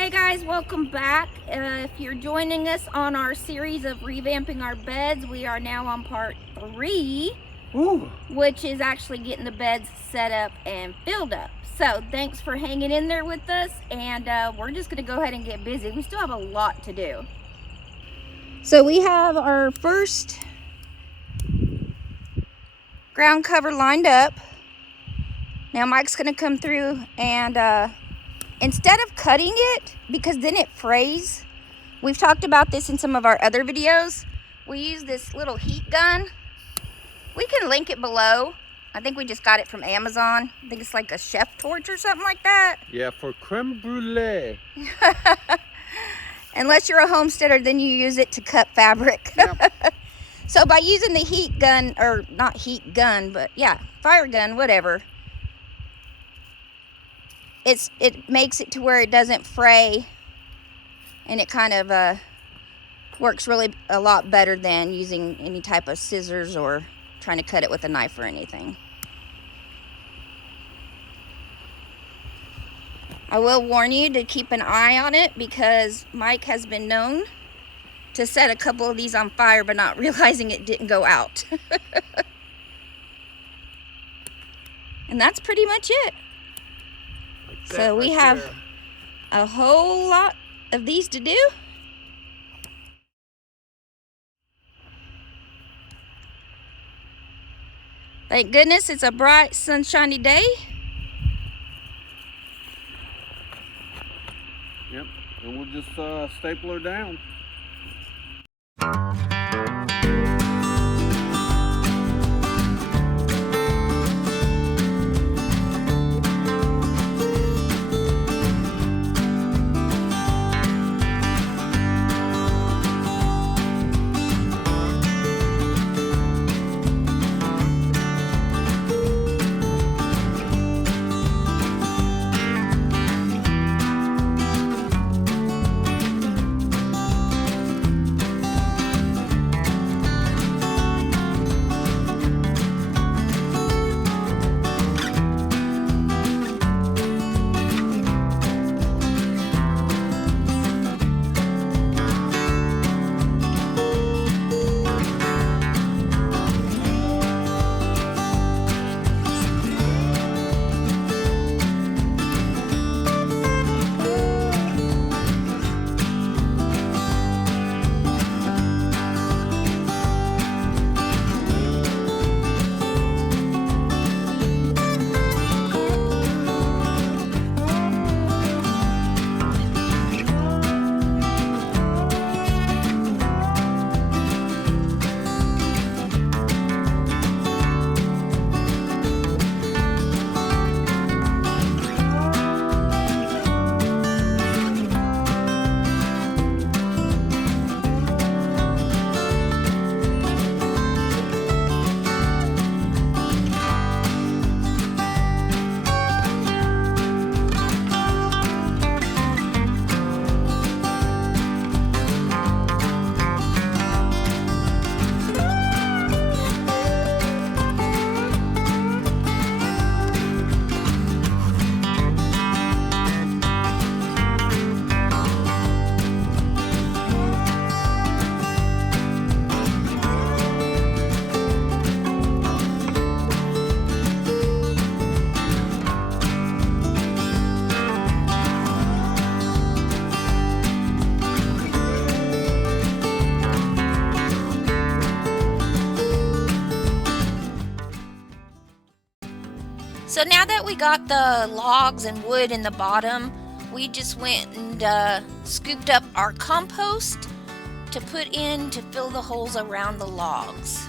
Hey guys, welcome back. If you're joining us on our series of revamping our beds, we are now on part 3. Ooh. Which is actually getting the beds set up and filled up. So thanks for hanging in there with us, and we're just going to go ahead and get busy. We still have a lot to do. So we have our first ground cover lined up. Now Mike's going to come through and instead of cutting it, because then it frays, we've talked about this in some of our other videos, we use this little heat gun. We can link it below. I think we just got it from Amazon. I think it's like a chef torch or something like that. Yeah, for creme brulee. Unless you're a homesteader, then you use it to cut fabric. Yep. So by using the heat gun, or not heat gun, but yeah, fire gun, whatever, it makes it to where it doesn't fray, and it kind of works really a lot better than using any type of scissors or trying to cut it with a knife or anything. I will warn you to keep an eye on it, because Mike has been known to set a couple of these on fire but not realizing it didn't go out. And that's pretty much it. So we have a whole lot of these to do. Thank goodness it's a bright, sunshiny day. Yep, and we'll just staple her down. So now that we got the logs and wood in the bottom, we just went and scooped up our compost to put in to fill the holes around the logs.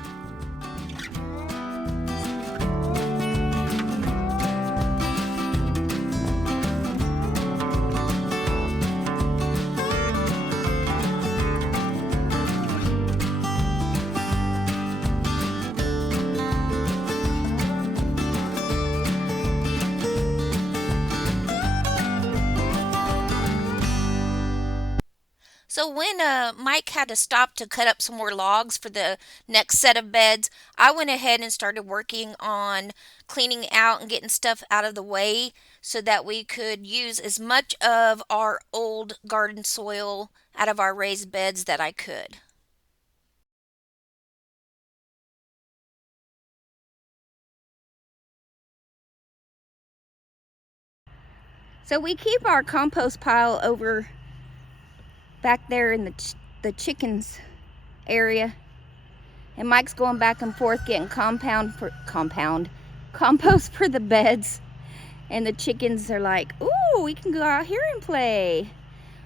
So when Mike had to stop to cut up some more logs for the next set of beds, I went ahead and started working on cleaning out and getting stuff out of the way so that we could use as much of our old garden soil out of our raised beds that I could. So we keep our compost pile over back there in the chickens area, and Mike's going back and forth getting compost for the beds, and the chickens are like, ooh, we can go out here and play.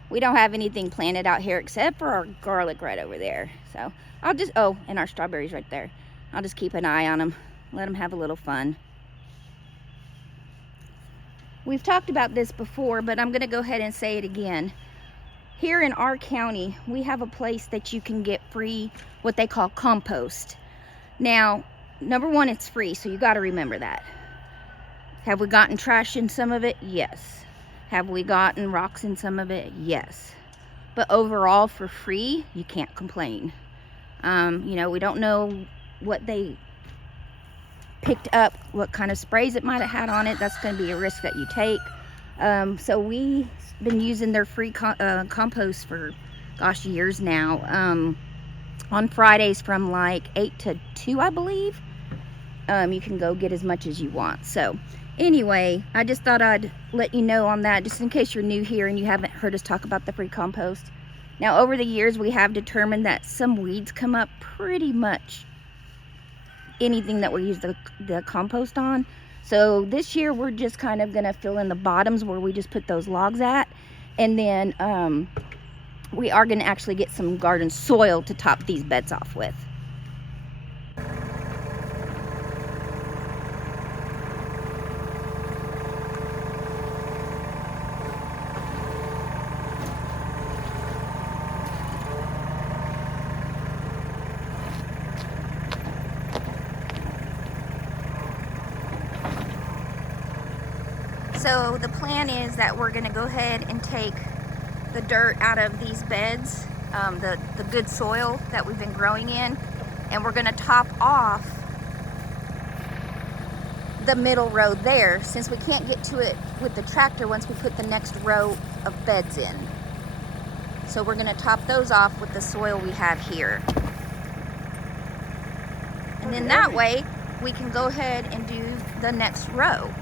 We don't have anything planted out here except for our garlic right over there. So I'll just, oh, and our strawberries right there. I'll just keep an eye on them, let them have a little fun. We've talked about this before, but I'm gonna go ahead and say it again. Here in our county, we have a place that you can get free, what they call compost. Now, number one, it's free, so you gotta remember that. Have we gotten trash in some of it? Yes. Have we gotten rocks in some of it? Yes. But overall, for free, you can't complain. You know, we don't know what they picked up, what kind of sprays it might have had on it. That's going to be a risk that you take. So we've been using their free compost for, gosh, years now. On Fridays from like 8 to 2, I believe. You can go get as much as you want. So anyway, I just thought I'd let you know on that, just in case you're new here and you haven't heard us talk about the free compost. Now, over the years, we have determined that some weeds come up pretty much anything that we use the compost on. So this year we're just kind of gonna fill in the bottoms where we just put those logs at, and then we are gonna actually get some garden soil to top these beds off with. So the plan is that we're gonna go ahead and take the dirt out of these beds, the good soil that we've been growing in, and we're gonna top off the middle row there, since we can't get to it with the tractor once we put the next row of beds in. So we're gonna top those off with the soil we have here. And then that way we can go ahead and do the next row.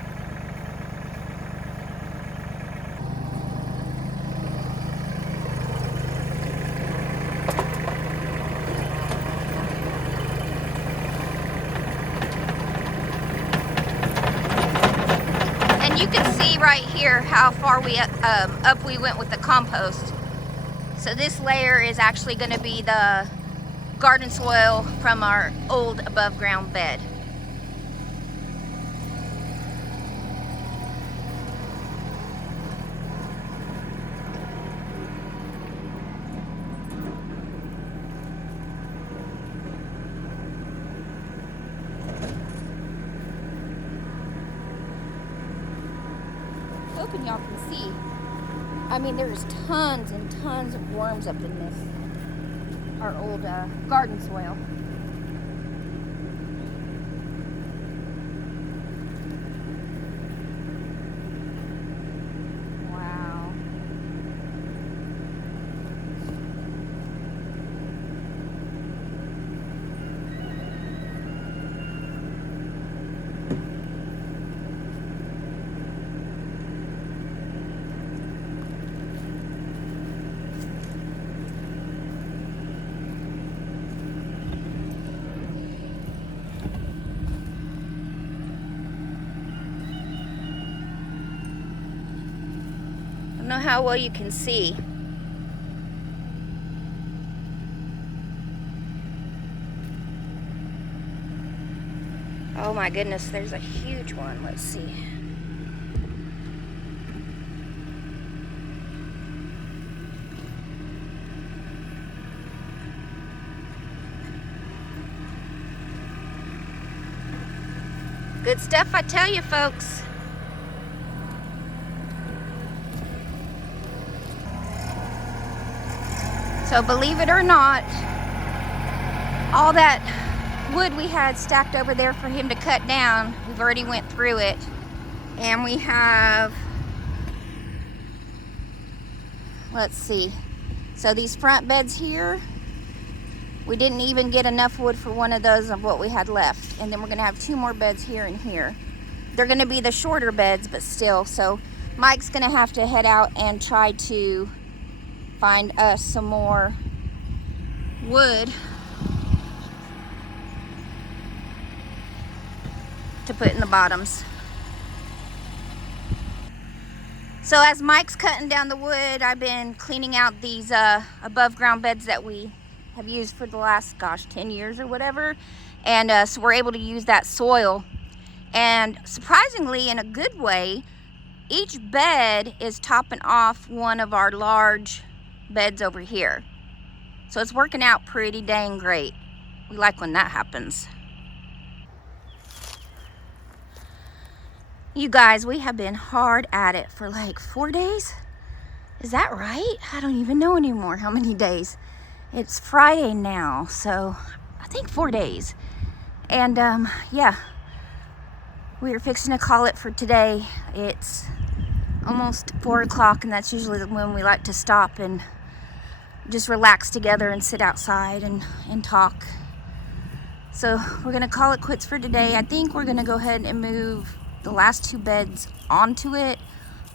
You can see right here how far up we went with the compost. So this layer is actually going to be the garden soil from our old above ground bed. Hoping y'all can see. I mean, there's tons and tons of worms up in this, our old garden soil. Wow. I don't know how well you can see. Oh my goodness, there's a huge one. Let's see. Good stuff, I tell you, folks. So believe it or not, all that wood we had stacked over there for him to cut down, we've already went through it. And we have, let's see, so these front beds here, we didn't even get enough wood for one of those of what we had left. And then we're gonna have 2 more beds here and here. They're gonna be the shorter beds, but still. So Mike's gonna have to head out and try to find us some more wood to put in the bottoms. So as Mike's cutting down the wood, I've been cleaning out these above ground beds that we have used for the last, 10 years or whatever. And so we're able to use that soil. And surprisingly, in a good way, each bed is topping off one of our large beds over here. So it's working out pretty dang great. We like when that happens. You guys, we have been hard at it for like 4 days. Is that right? I don't even know anymore how many days. It's Friday now, so I think 4 days. And yeah, we are fixing to call it for today. It's almost 4 o'clock, and that's usually when we like to stop and just relax together and sit outside and talk. So we're gonna call it quits for today. I think we're gonna go ahead and move the last 2 beds onto it,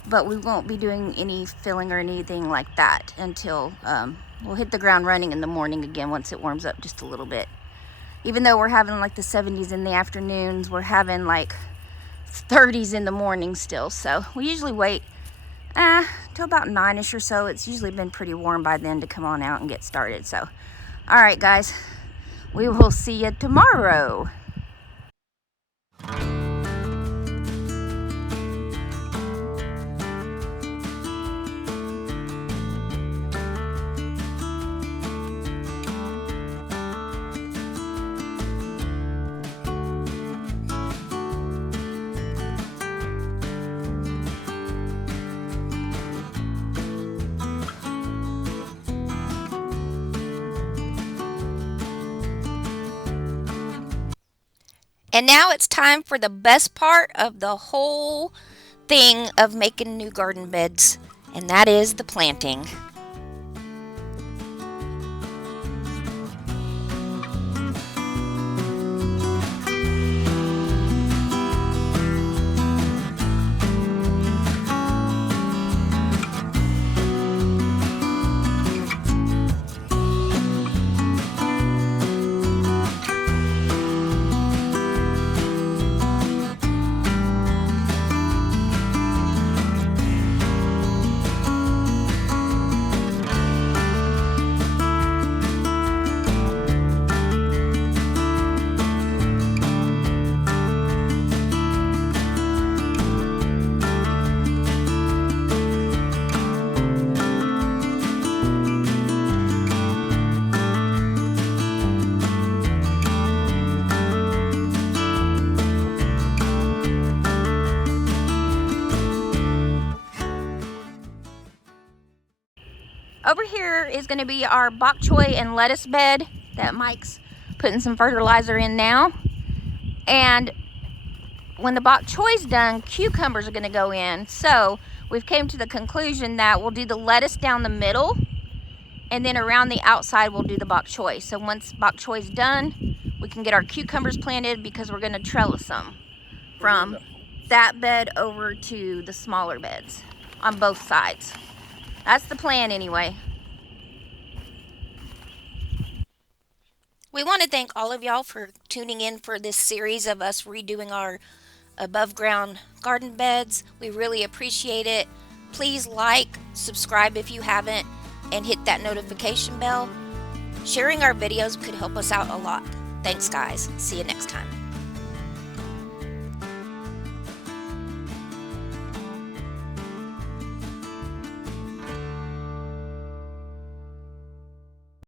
but we won't be doing any filling or anything like that until we'll hit the ground running in the morning again once it warms up just a little bit. Even though we're having like the 70s in the afternoons, we're having like 30s in the morning still. So we usually wait till about 9ish or so. It's usually been pretty warm by then to come on out and get started. So all right guys, we will see you tomorrow. And now it's time for the best part of the whole thing of making new garden beds, and that is the planting. Over here is going to be our bok choy and lettuce bed that Mike's putting some fertilizer in now. And when the bok choy's done, cucumbers are going to go in. So we've came to the conclusion that we'll do the lettuce down the middle, and then around the outside we'll do the bok choy. So once bok choy's done, we can get our cucumbers planted because we're going to trellis them from that bed over to the smaller beds on both sides. That's the plan anyway. We want to thank all of y'all for tuning in for this series of us redoing our above ground garden beds. We really appreciate it. Please like, subscribe if you haven't, and hit that notification bell. Sharing our videos could help us out a lot. Thanks guys. See you next time.